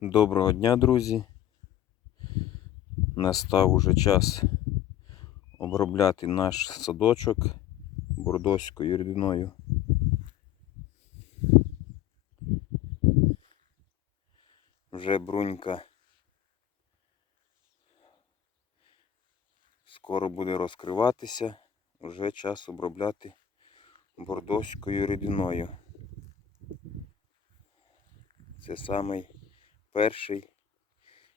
Доброго дня, друзі. Настав уже час обробляти наш садочок бордоською рідиною. Вже брунька скоро буде розкриватися. Уже час обробляти бордоською рідиною. Це самий перший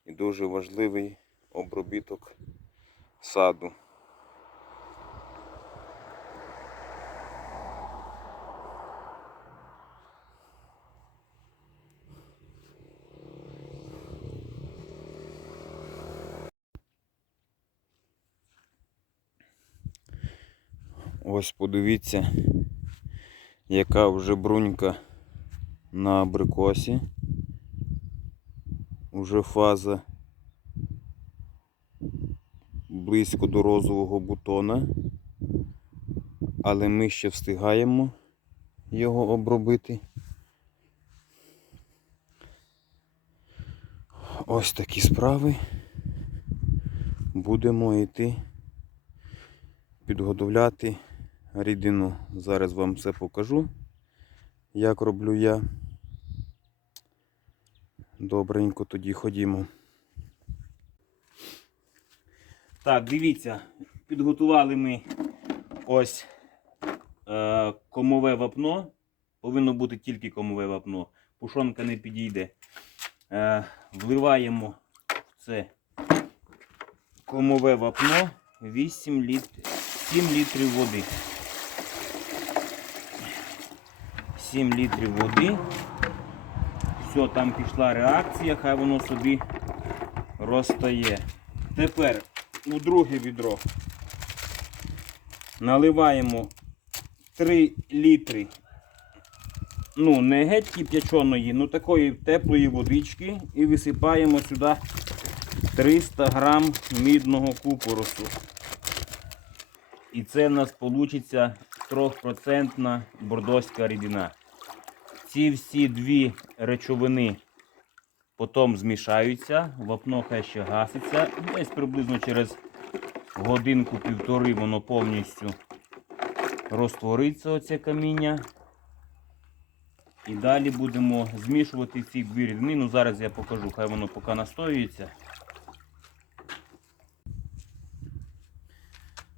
і дуже важливий обробіток саду. Ось подивіться, яка вже брунька на абрикосі. Уже фаза близько до розового бутона, але ми ще встигаємо його обробити. Ось такі справи. Будемо йти підготовляти рідину. Зараз вам все покажу, як роблю я. Добренько тоді ходімо. Так, дивіться, підготували ми ось е, комове вапно. Повинно бути тільки комове вапно. Пушонка не підійде. Е, вливаємо в це комове вапно 8 літ... 7 літрів води. 7 літрів води. Все, там пішла реакція, хай воно собі розтає. Тепер у друге відро наливаємо 3 літри. Ну, не геть кип'яченої, ну такої теплої водички і висипаємо сюди 300 грам мідного купоросу. І це в нас вийде 3% бордоська рідина. Ці всі дві речовини потім змішаються, вапно хай ще гаситься. Десь приблизно через годинку-півтори воно повністю розтвориться оце каміння. І далі будемо змішувати ці дві рідини. Ну зараз я покажу, хай воно поки настоюється.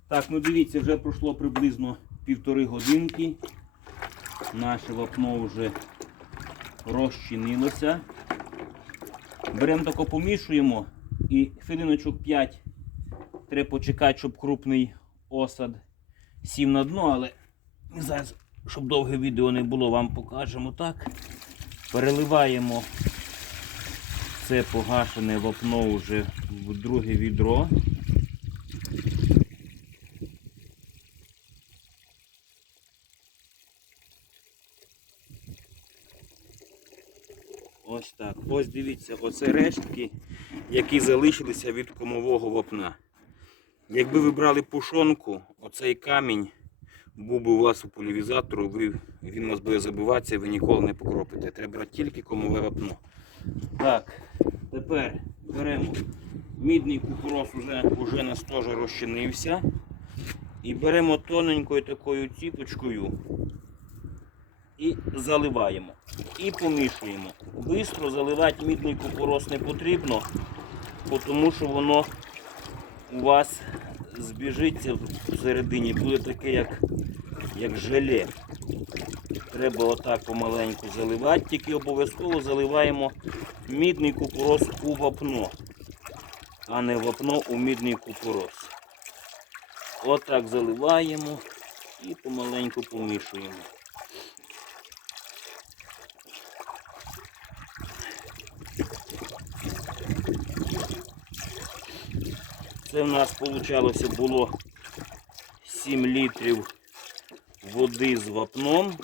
Так, ну дивіться, вже пройшло приблизно півтори годинки. Наше вапно вже розчинилося. Беремо тако помішуємо і хвилиночок 5 треба почекати, щоб крупний осад сів на дно, але зараз, щоб довге відео не було, вам покажемо так. Переливаємо це погашене вапно вже в друге відро. Ось так. Ось дивіться, оце рештки, які залишилися від комового вапна. Якби ви брали пушонку, оцей камінь був би у вас у полівізатору, ви, він у вас буде забиватися, ви ніколи не покропите. Треба брати тільки комове вапно. Так, тепер беремо мідний кукурос уже, уже нас теж розчинився. І беремо тоненькою такою ціпочкою і заливаємо. І помішуємо. Бистро заливати мідний купорос не потрібно, тому що воно у вас збіжиться всередині, буде таке, як, як желе. Треба отак помаленьку заливати, тільки обов'язково заливаємо мідний купорос у вапно, а не вапно у мідний купорос. Отак заливаємо і помаленьку помішуємо. Це в нас вийшло було 7 літрів води з вапном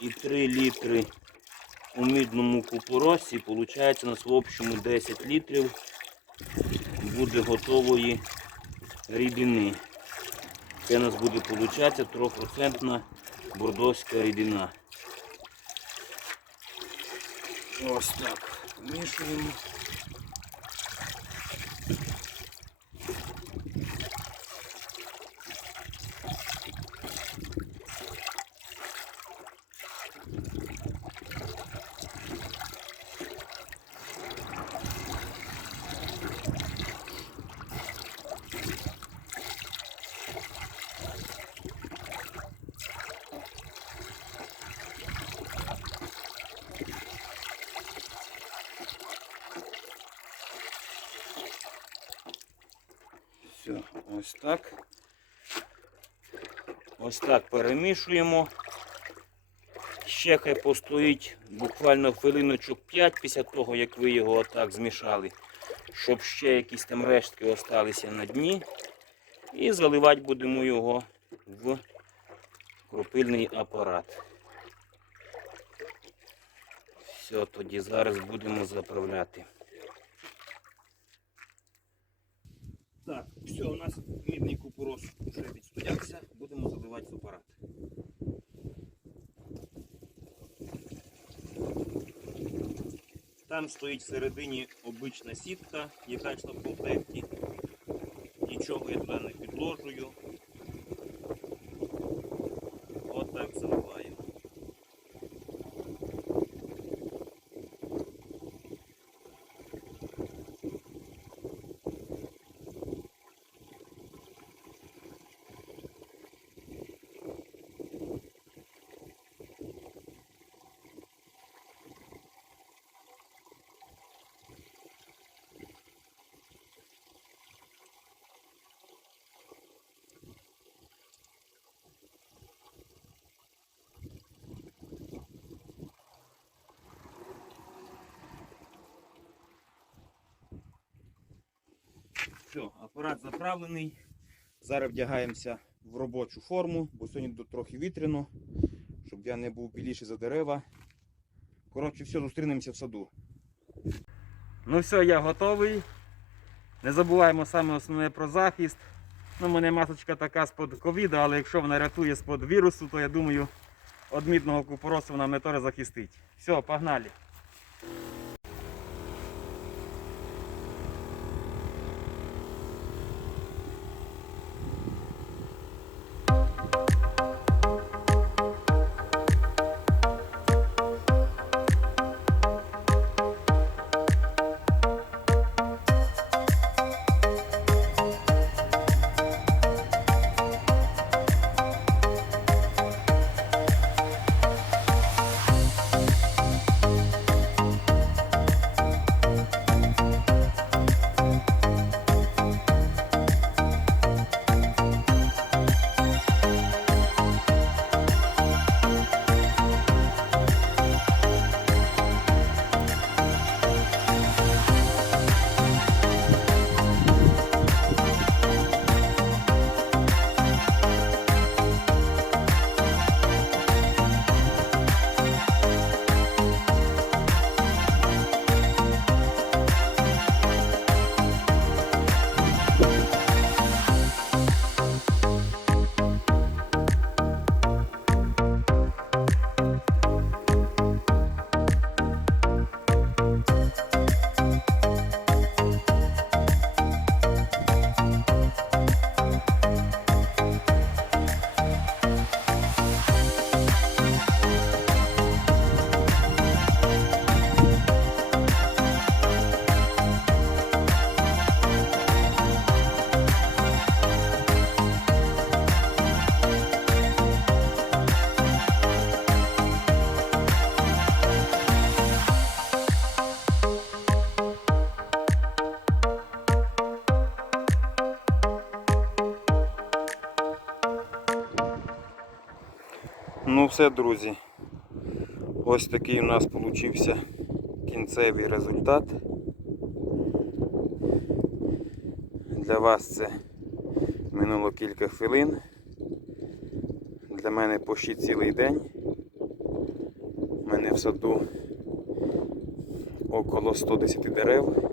і 3 літри у мідному купоросі. Получається у нас в общому 10 літрів буде готової рідини. Це у нас буде получатися 3% бордоська рідина. Ось так. Вмішуємо. Все, ось так. Ось так перемішуємо. Ще хай постоїть буквально хвилиночок 5 після того, як ви його отак змішали, щоб ще якісь там рештки осталися на дні. І заливати будемо його в кропильний апарат. Все, тоді зараз будемо заправляти. Так, все, у нас мідний купорос вже відстоявся, будемо заливати в апарат. Там стоїть всередині обична сітка, яка йшла в комплекті. Нічого я туди не підложую. От так заливаємо. Все, апарат заправлений. Зараз вдягаємося в робочу форму, бо сьогодні тут трохи вітряно, щоб я не був біліший за дерева. Коротше, все, зустрінемося в саду. Ну все, я готовий. Не забуваємо саме основне про захист. Ну, мене масочка така з-под ковіда, але якщо вона рятує з-под вірусу, то я думаю, від купоросу вона мене теж захистить. Все, погнали. Все, друзі. Ось такий у нас получився кінцевий результат. Для вас це минуло кілька хвилин. Для мене почти цілий день. У мене в саду около 110 дерев.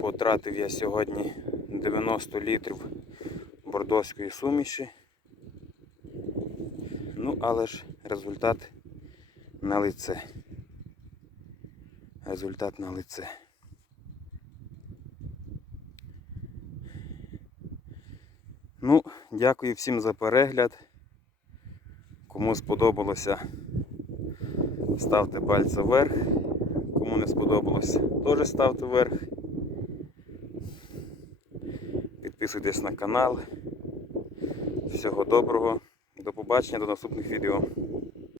Потратив я сьогодні 90 літрів бордоської суміші. Ну, але ж результат на лице. Результат на лице. Ну, дякую всім за перегляд. Кому сподобалося, ставте пальця вверх. Кому не сподобалося, теж ставте вверх. Підписуйтесь на канал. Всього доброго. До побачення, до наступних відео.